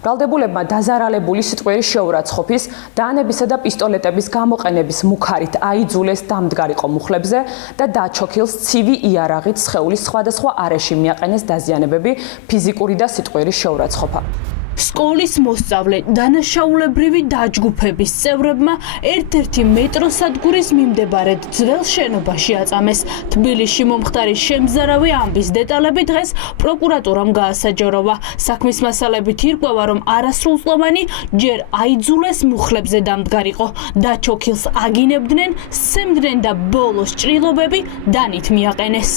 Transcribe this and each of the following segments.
ბრალდებულებმა დაზარალებული სიტყვიერი შეურაცხყოფის, დაანებისა და პისტოლეტების გამოყენების მუქარით აიძულეს დამდგარიყო მუხლებზე და დაჩოქილს ცივი იარაღით სხეულის სხვადასხვა არეში მიაყენეს დაზიანებები, ფიზიკური და სიტყვიერი შეურაცხყოფა. სკოლის მოსწავლე დანაშაულებრივი დაჯგუფების წევრებმა ერთ-ერთი მეტროსადგურის მიმდებარედ ძველ შენობაში აწამეს. თბილისში მომხდარი შემზარავი ამბის დეტალები დღეს პროკურატურამ გაასაჯაროვა. საქმის მასალებით ირკვევა, რომ არასრულწლოვანი ჯერ აიძულეს მუხლებზე დამდგარიყო, დაჩოქილს აგინებდნენ, სცემდნენ და ბოლოს ჭრილობები დანით მიაყენეს.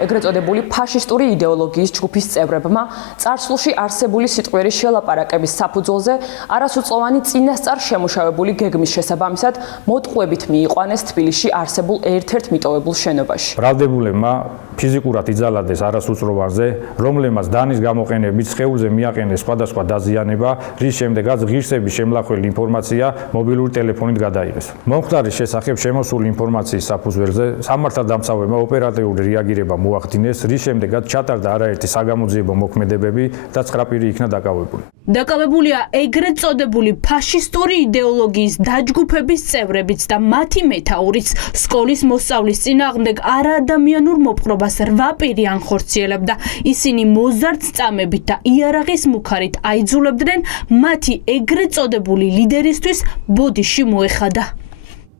ეგრეთ წოდებული ფაშისტური იდეოლოგიის ჯგუფის წევრებმა წარსულში არსებული სიტყვიერი შელაპარაკების საფუძველზე არასრულწლოვანი წინასწარ შემუშავებული გეგმის შესაბამისად მოტყუებით მიიყვანეს თბილისში არსებულ ერთ-ერთ მიტოვებულ შენობაში. ბრალდებულებმა ფიზიკურად იძალადეს არასრულწლოვანზე, რომლემაც დანის გამოყენებით სხეულზე მიაყენეს სხვადასხვა დაზიანება, რის შემდეგაც ღირსების შემლახველი ინფორმაცია მობილური ტელეფონით გადაიღეს. მომხდარის შესახებ შემოსული ინფორმაციის საფუძველზე სამართალდამცავებმა ოპერატიული რეაგირება მოახდინეს, რის შემდეგაც ჩატარდა არაერთი საგამოძიებო მოქმედებები და 9 პირი იქნა დაკავებული. დაკავებულია ეგრეთ წოდებული ფაშისტური იდეოლოგიის დაჯგუფების წევრებიც და მათი მეთაურიც სკოლის მოსწავლის წინააღმდეგ არაადამიანურ მოპყრობას 8 პირი ანხორციელებდა. ისინი მოზარდ წამებით და იარაღის მუქარით აიძულებდნენ მათი ეგრეთ წოდებული ლიდერისთვის ბოდიში მოეხადა.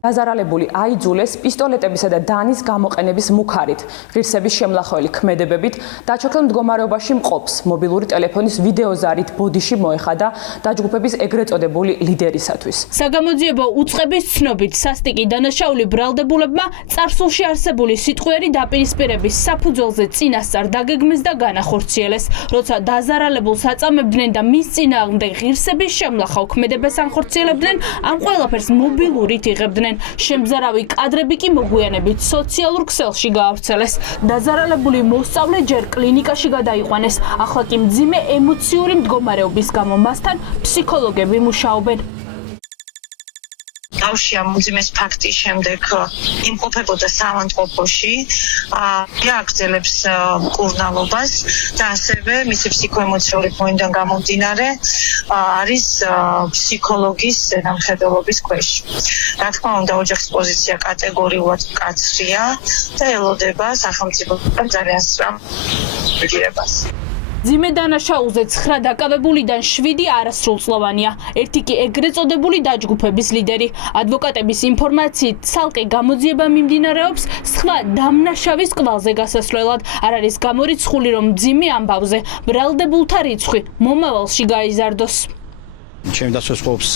დაზარალებული აიძულეს პისტოლეტებისა და დანის გამოყენების მუქარით, ღირსების შემლახველი ქმედებებით, დაჩოქილ მდგომარეობაში მყოფს მობილური ტელეფონის ვიდეოზარით ბოდიში მოეხადა დაჯგუფების ეგრეთ წოდებული ლიდერისათვის. საგამოძიებო უწყების ცნობით სასტიკი დანაშაული ბრალდებულებმა წარსულში არსებული სიტყვიერი დაპირისპირების საფუძველზე წინასწარ დაგეგმეს და განახორციელეს. როცა დაზარალებულს აწამებდნენ და მის წინააღმდეგ ღირსების შემლახავ ქმედებას ანხორციელებდნენ, ამ ყველაფერს მობილურით იღებდნენ. შემზარავი კადრები კი მოგვიანებით სოციალურ ქსელში გაავრცელეს. დაზარალებული მოსწავლე ჯერ კლინიკაში გადაიყვანეს, ახლა კი მძიმე ემოციური მდგომარეობის გამო მასთან ფსიქოლოგები მუშაობენ. თავში ამოძიმეს ფაქტის შემდეგ იმყოფებოდა სამავთყოფოში, აგრძელებს მკურნალობას და ასევე მისი ფსიქოემოციური ფონიდან გამომდინარე არის ფსიქოლოგის ზედამხედველობის ქვეშ. რა თქმა უნდა, ოჯახის პოზიცია კატეგორიულად მკაცრია და ელოდება სახელმწიფოდან ძალიან სწრაფ რეაგირებას. ძიმე დანაშაულზე 9 დაკავებულიდან 7 არასრულწლოვანია. ერთი კი ეგრეთ წოდებული დაჯგუფების ლიდერი. ადვოკატების ინფორმაციით ცალკე გამოძიება მიმდინარეობს სხვა დამნაშავის კვალზე გასასვლელად. არ არის გამორიცხული, რომ ძიმე ამბავზე ბრალდებულთა რიცხვი მომავალში გაიზარდოს. ჩემი დასვენებს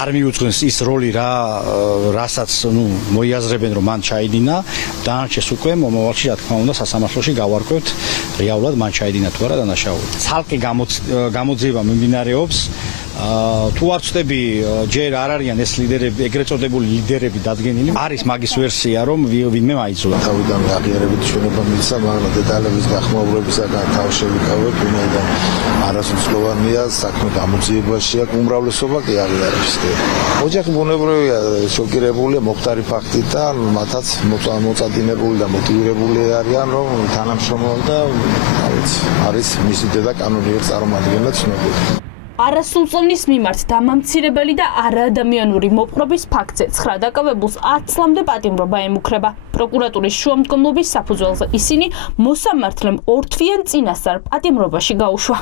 არ მიუძღვის ის როლი რასაც მოიაზრებენ რომ მან ჩაიდინა, დანარჩენს უკვე მომავალში რა თქმა უნდა სასამართლოში გავარკვევთ რეალურად მან ჩაიდინა თუ არა დანაშაული. ცალკე გამოძიება მიმდინარეობს. თუ არ ვწდები, ჯერ არ არიან ეს ლიდერები, ეგრეთ წოდებული ლიდერები დადგენილი. არის მაგის ვერსია, რომ ვინმე აიძულა. თავიდან აღიარებით შენობა მიცა, მაგრამ დეტალების გახმაურებისაგან თავ შევიკავებ, ვინაიდან არასრულწლოვანია, საქმე გამოძიებაშია, უმრავლესობა კი აღიარებს. ოჯახი ბუნებრივია, შოკირებულია მოხდარი ფაქტით და მათაც მოწადინებული და მოტივირებული არიან, რომ თანამშრომლობენ და არის მისი დედა კანონიერ წარმომადგენლად ცნობილი. არასრულწლოვნის მიმართ დამამცირებელი და არაადამიანური მოპყრობის ფაქტზე 9 დაკავებულს 10 წლამდე პატიმრობა ემუქრება. პროკურატურის შუამდგომლობის საფუძველზე ისინი მოსამართლემ ორთვიან წინასწარ პატიმრობაში გაუშვა.